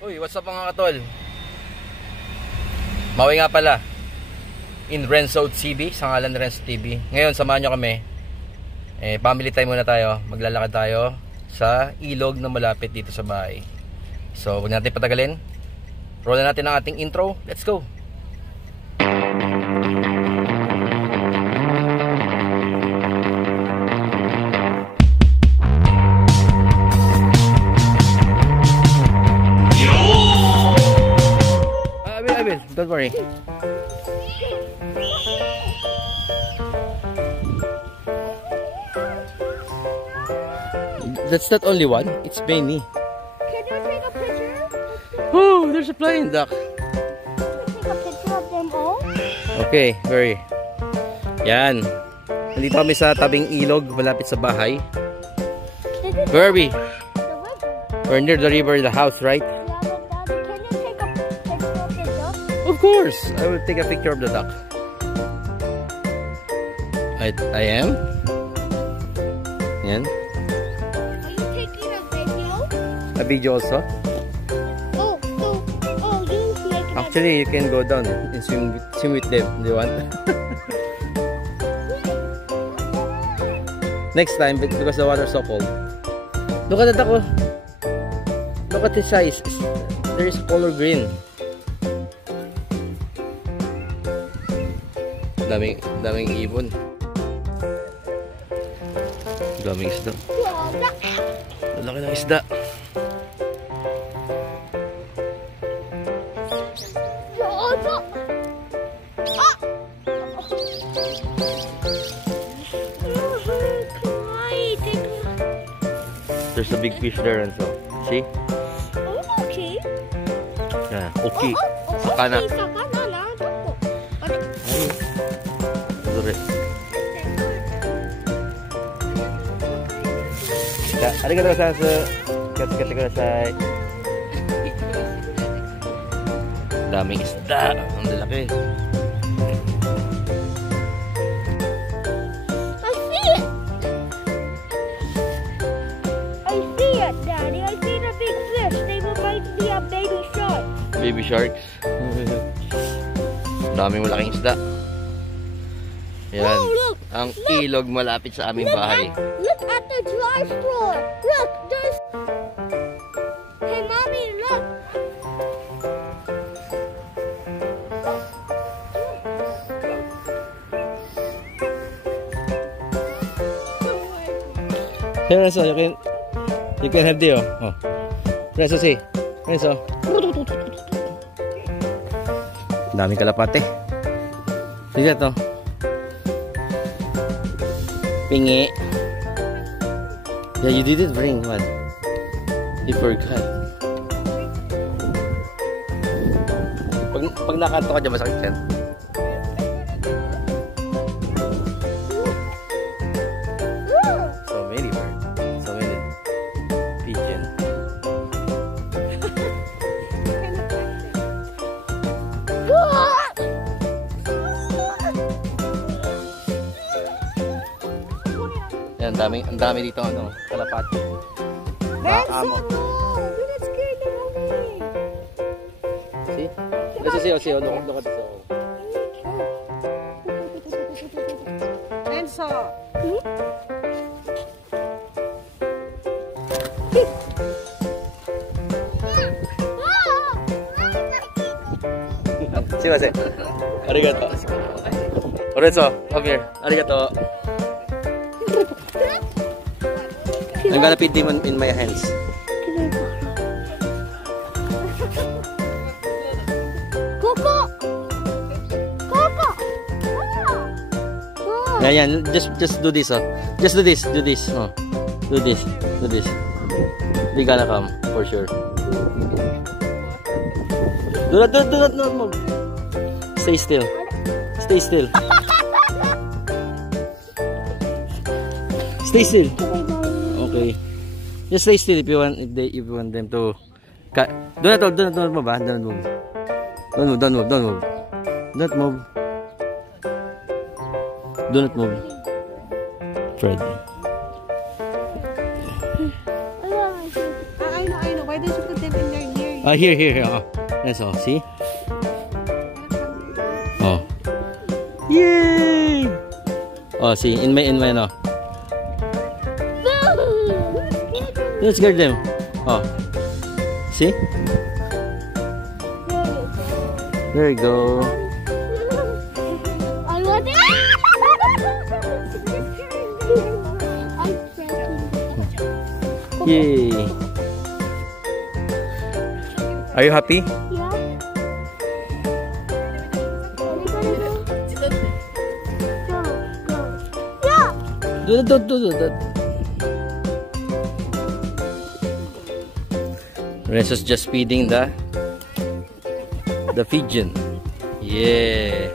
Uy, what's up mga katol? Maui nga pala in Renzo TV, sa ngalan Renzo TV. Ngayon, samahan nyo kami. Family time muna tayo. Maglalakad tayo sa ilog na malapit dito sa bahay. So, huwag natin patagalin. Roll na natin ang ating intro. Let's go! Don't worry. That's not only one, it's many. Can you take a picture? Oh, there's a flying duck. Can you take a picture of them all? Okay, very. Yan. Nandito kami sa tabing ilog, malapit sa bahay. Where are we? The river. We're near the river, the house, right? Of course, I will take a picture of the duck. I am. Yan. Are you taking a video? A video also. You like Actually, you can go down and swim with them. Do you want? Next time, because the water is so cold. Look at the duck. Look at the size. There is color green. Daming ibon. Daming isda. Laki ng isda. There's a big fish there and so. See? Oh, okay. Yeah, okay. Sakana. Arigatou gozaimasu. Daming isda. Ang lalaki. I see it. I see it, Daddy. I see the big fish. They remind me of baby sharks. Baby sharks. Daming malaking isda. Yan. Oh, look, ang ilog malapit sa aming bahay. Look at the dry floor. Look, there's... Hey, Mommy, look. Here, Renzo, you can have the oh. Renzo, see. Renzo. Daming kalapate. Sige to. Pingi. Yeah, you didn't bring one. You forgot. Pag nakanto ka dyan, masakit yan. So many birds. So many pigeon. Yan, ang dami dito ano, kalapati. Renzo, no! You're not scared of mommy. See? See, look at this. Renzo. Sumimasen. Arigato. Renzo, come here. Arigato. I'm gonna put them in my hands. Coco! Yeah. Just do this, oh. Just do this. Oh. Do this. They gonna come for sure. Do not move. Stay still. Stay still. Okay. Just stay still if you want them to. Do not move. Don't move. Do not move. Fred. I know. Why don't you put them in there near Here. Oh. Yes, oh. See? Oh. Yay! Oh, see? In my, no. Let's get them. Oh. See? There you go. I want it. Yay! Are you happy? Yeah. Go. Do. Renzo's just feeding the pigeon. Yeah.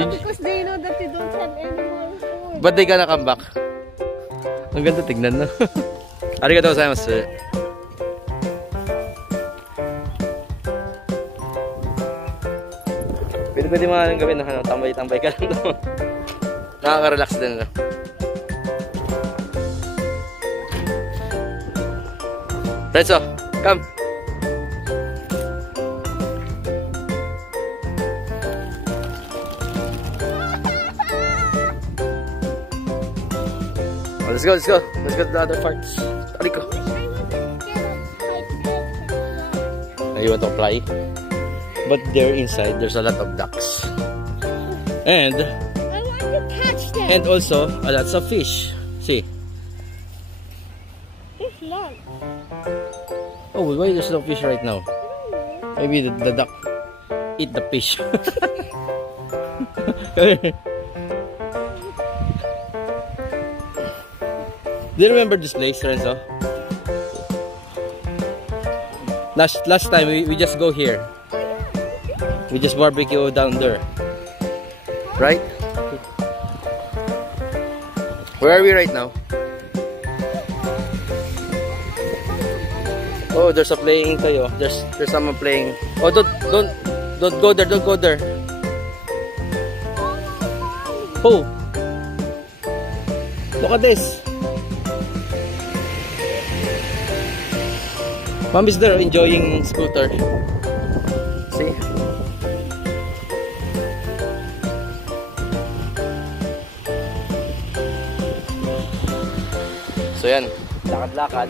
Because they know that you don't have any more food. But they gonna come back. Ang ganda tignan, no? Arigatou gozaimasu. Pwede mga anong gawin, no? Tambay-tambay ka lang, no? Nakaka-relax din, no? Renzo, come! Oh, let's go. Let's go to the other parts. Aliko. You want to fly? But there inside, there's a lot of ducks. And I want to catch them. and also a lots of fish. See? There's none. Oh, why there's no fish right now? Maybe the duck eat the fish. Do you remember this place, Renzo? Last time we just go here. We just barbecue down there. Right? Where are we right now? Oh, there's a playing tayo. There's someone playing. Oh, don't go there. Don't go there. Oh, look at this. Mom is there enjoying scooter. See? So yan, lakad-lakad.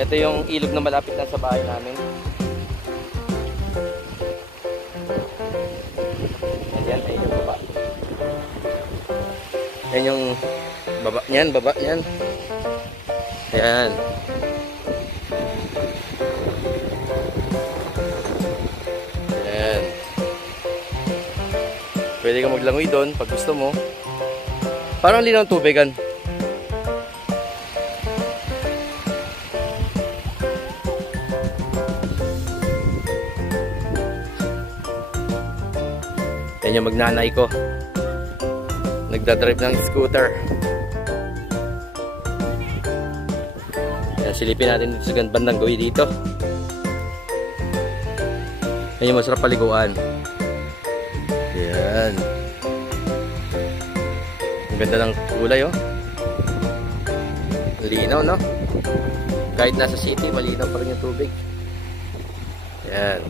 Ito yung ilog na malapit lang sa bahay namin. Ayan, ayun yung baba. Ayan yung baba niyan. Ayan. Ayan. Pwede ka maglangoy doon pag gusto mo. Parang linaw ang tubigan. Yan yung magnanay ko. Nagdadrive ng scooter. Yan, silipin natin dito sa bandang gawin dito. Yan yung masarap paliguan. Yan. Ang ganda ng kulay, oh. Linaw, no? Kahit nasa city, malinaw pa rin yung tubig. Yan.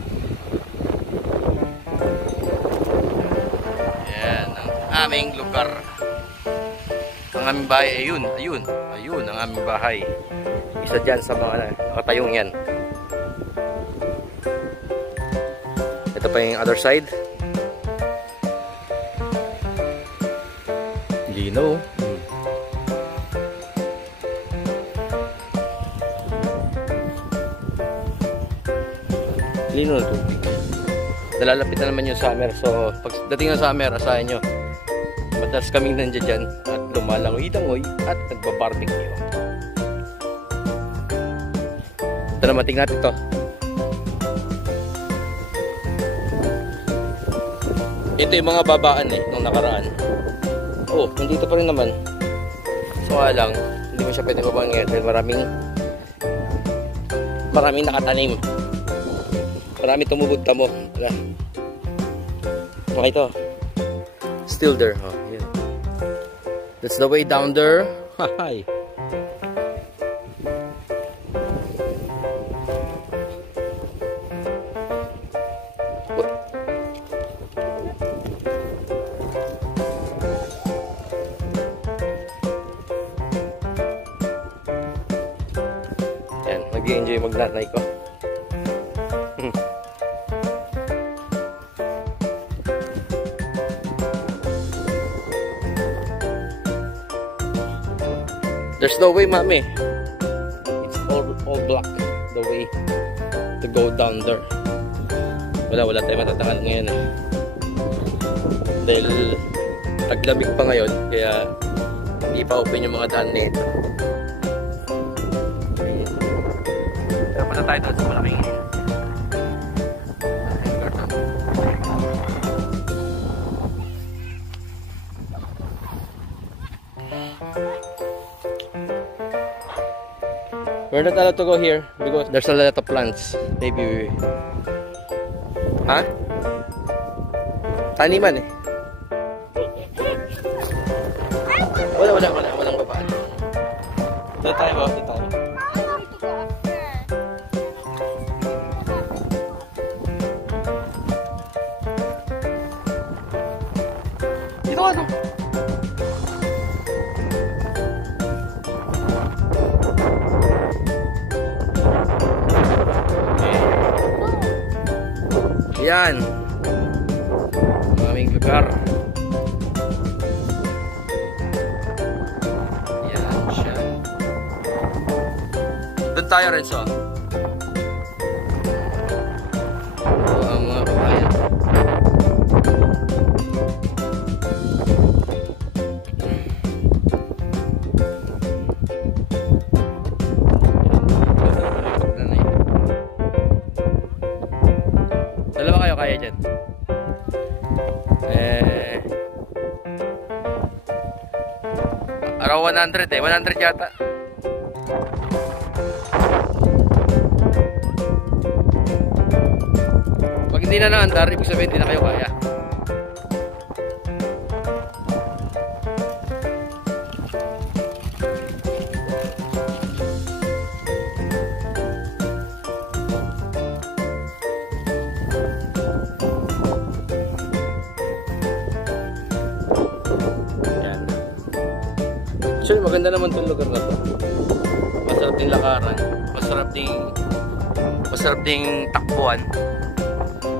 Aming lugar. Ang aming bahay, ayun ang aming bahay. Isa dyan sa mga nakatayong yan. Ito pa yung other side. Lino. Lino na tubig. Nalalapit na naman yung summer, so pag dating ng summer, asahan nyo madalas kaming nandiyan dyan at lumalangoy-langoy at nagbabarbecue. Ito naman, tingnan natin ito. Ito yung mga babaan nung nakaraan. Oh, nandito pa rin naman. So nga lang, hindi mo siya pwede babaan ngayon dahil maraming nakatanim. Maraming tumubog tamo. Okay, ito. Still there, huh? Yeah. That's the way down there. Hi. Yan, nag-enjoy magnanay ko. There's no way, Mami. It's all black. The way to go down there. Wala tayo matatangan ngayon eh. Dahil taglamig pa ngayon, kaya hindi pa open yung mga daan nito. Pero punta tayo doon sa malaking we're not allowed to go here because there's a lot of plants. Maybe we... Ha? Taniman eh. Walang babaan. Dito tayo ba? Dito tayo. Dito ka. Yan. Maraming lugar. Yan siya. Doon tayo, Renzo. Ito ang mga kabayan. Dalawa kayo kaya dyan. Araw 100 eh. 100 yata. Pag hindi na naandar, ibig sabihin hindi na kayo kaya. Actually, maganda naman itong lugar na to. Masarap ding lakaran. Masarap ding takbuhan.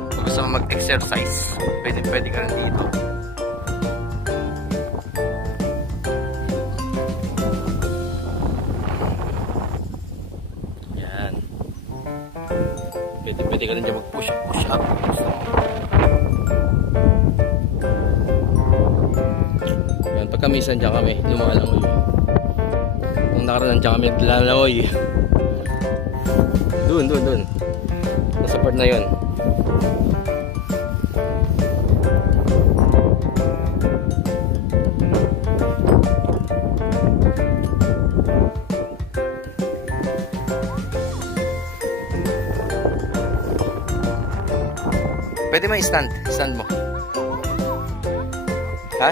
Kung gusto mo mag-exercise, pwede ka rin dito. Yan. Pwede ka rin dyan mag-push up. Yan, pagka minsan dyan kami, lumalangoy. Kung nakaraan dyan kami, naglalangoy. Doon. Nasa part na yun. Pwede mo i-stand mo. Ha?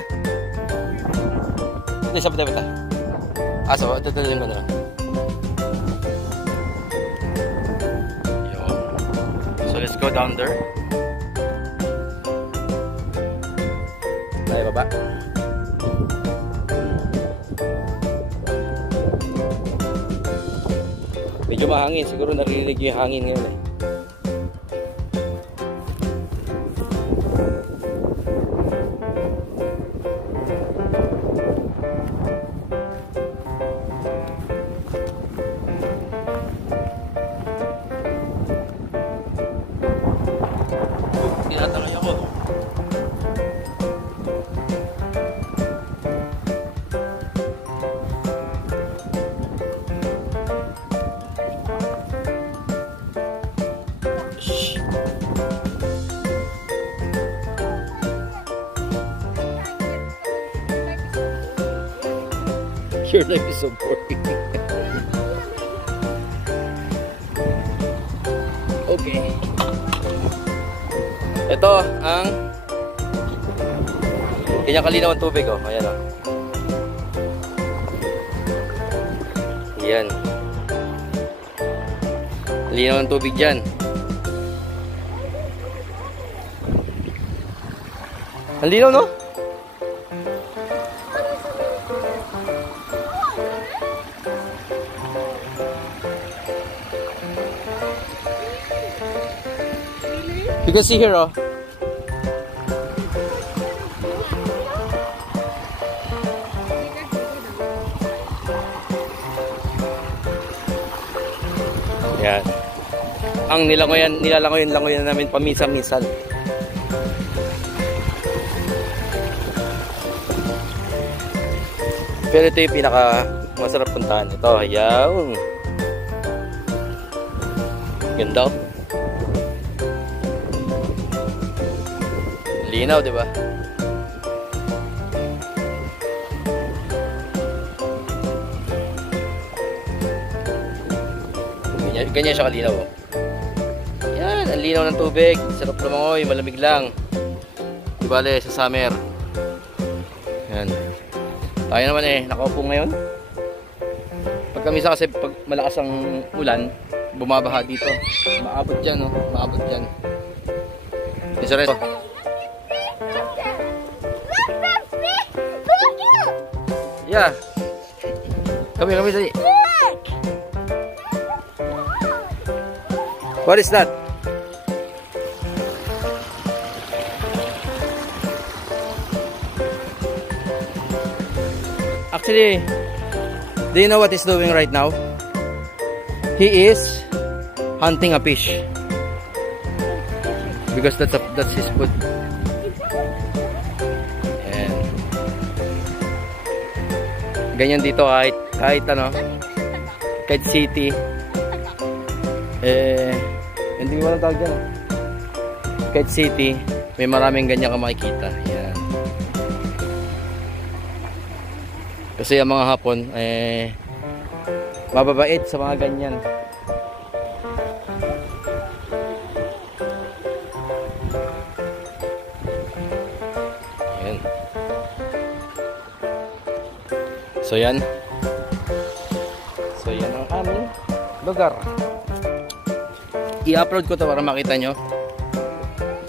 Hindi, sabay tayo. So, tutuloyin ko na. Yun. So, let's go down there. Tayo baba. Medyo mahangin. Siguro narinig yung hangin ngayon eh. Tinatangay ako. Your life is so boring. Okay. Ito ang kanya kalinaw ang tubig, oh. Ayan, oh. Yan. Linaw ng tubig dyan. Ang linaw, no? You can see here, oh. Yan. Ang nilalangoyan namin paminsan-minsan. Pero ito yung pinaka masarap puntahan. Ito, yaw. Ganda, oh. Linaw, di ba? Ganyan siya kalinaw, oh. Yan, ang linaw ng tubig. Sarap lumangoy, malamig lang. Di bale, sa summer. Yan. Tayo naman nakaupo ngayon. Pagkamisa kasi pag malakas ang ulan, bumabaha dito. Maabot dyan, oh. Maabot dyan. Isa rin. Yeah. Come here, Daddy. What is that? Actually, do you know what he's doing right now? He is hunting a fish. Because that's his food. And ganyan dito kahit ano, kahit city. Hindi mo lang tawag dyan. Kahit city, may maraming ganyan ka makikita. Yan. Kasi ang mga Hapon, mababait sa mga ganyan. Yan. So yan. So yan ang aming lugar. I-upload ko to para makita nyo.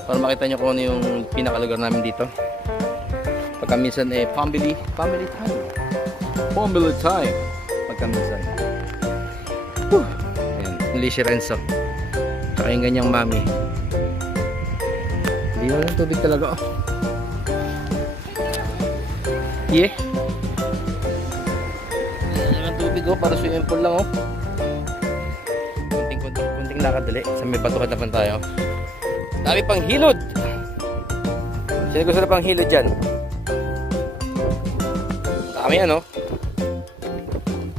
Para makita nyo kung ano yung pinakalugar namin dito. Pagka minsan family time. Family time. Pagka minsan. Ayan, muli si Renzo. Tsaka yung ganyang mami. Hindi na lang tubig talaga, oh. Yeah. Hindi na lang tubig, oh. Para swimming pool lang, oh. Kunting nakadali. Sa may batukat naman tayo. Dami pang hilod. Sino gusto na pang hilod dyan? Dami yan, oh.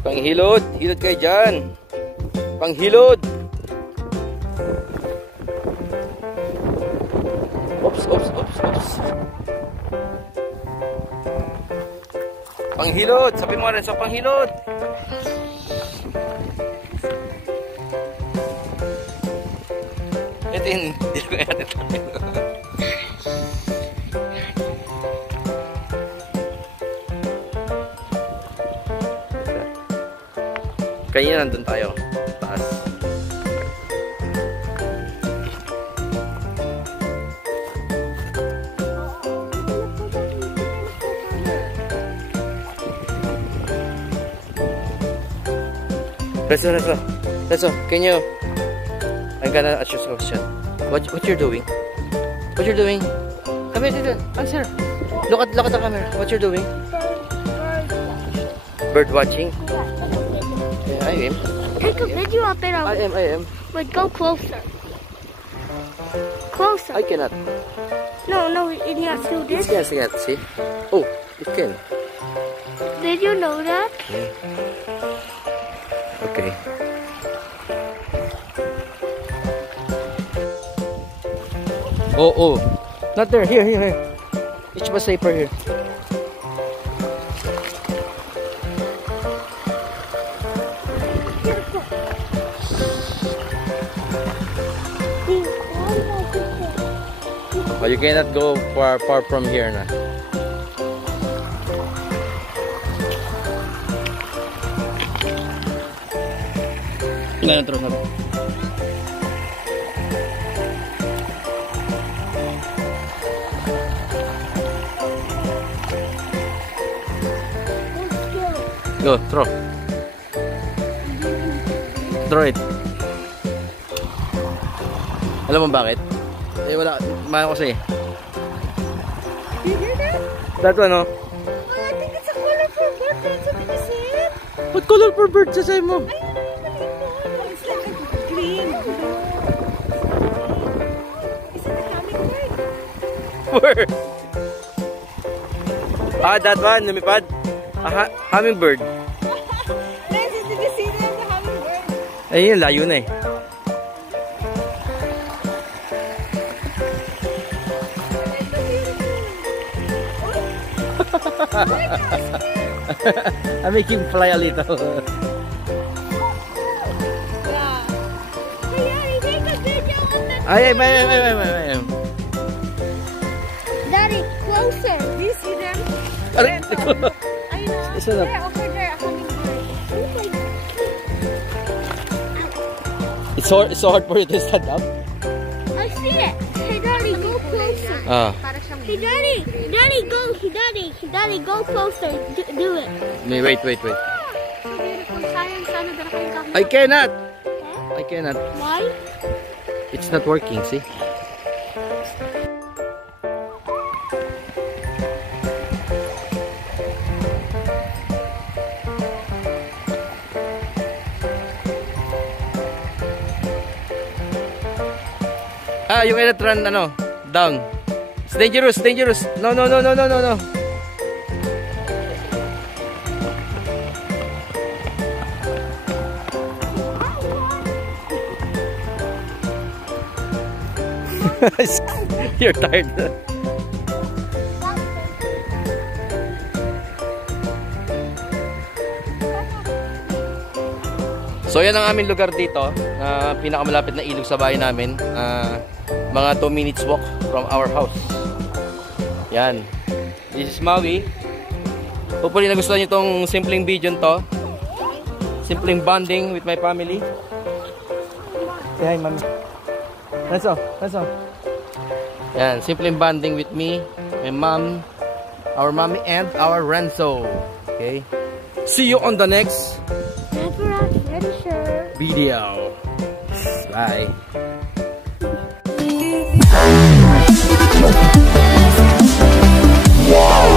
Panghilod. Hilod kayo dyan. Panghilod. Oops. Panghilod. Sabi mo rin sa panghilod. Ito yun. Hindi ko natin tayo. Kaya nandun tayo. Taas. Reso, can you... I'm gonna ask you a question. What you're doing? What you're doing? Come here, answer. Look at the camera. What you're doing? Bird watching? Yeah, I am. Take a video of it. I am. But go closer. Closer. I cannot. No, you have to do this. Yes, see? Oh, it can. Did you know that? Yeah. Okay. Oh. Not there. Here. It's much safer here. Oh, you cannot go far from here na. Ngayon, terus na. Go, throw. Throw it. Alam mo bakit? Eh wala, mahal kasi. You hear that? That one, no? Oh, I think it's a colorful bird. That's what it is. What color for bird sa sa'yo mo? I don't know. It's like a green. Is it a hummingbird? Where? Ah, that one, lumipad. Hummingbird. Guys, did you see that? The hummingbird. Ayun, layo na eh. I make him fly a little. Yeah. Hey, take a video of that. Ay. Daddy, closer. Do you see them? Aray. I know. Isa na. They're over there, a hummingbird. Oh my God. It's so hard for you to stand up. I see it. Hey, Daddy, go closer. Ah. Hey, Daddy. Daddy, go closer. Do it. Wait. So beautiful. Sayang, sana dala kayong camera. I cannot. Huh? I cannot. Why? It's not working, see? Ah, you cannot run, down. It's dangerous. No. You're tired. So yan ang aming lugar dito, pinakamalapit na ilog sa bahay namin. Mga 2 minutes walk from our house. Yan. This is Maui. Hopefully nagustuhan nyo itong simpleng video to. Simpleng bonding with my family. Say hi, mami. Renzo. Yan, simpleng bonding with me, my mom, our mommy, and our Renzo. Okay? See you on the next video. Bye. Wow.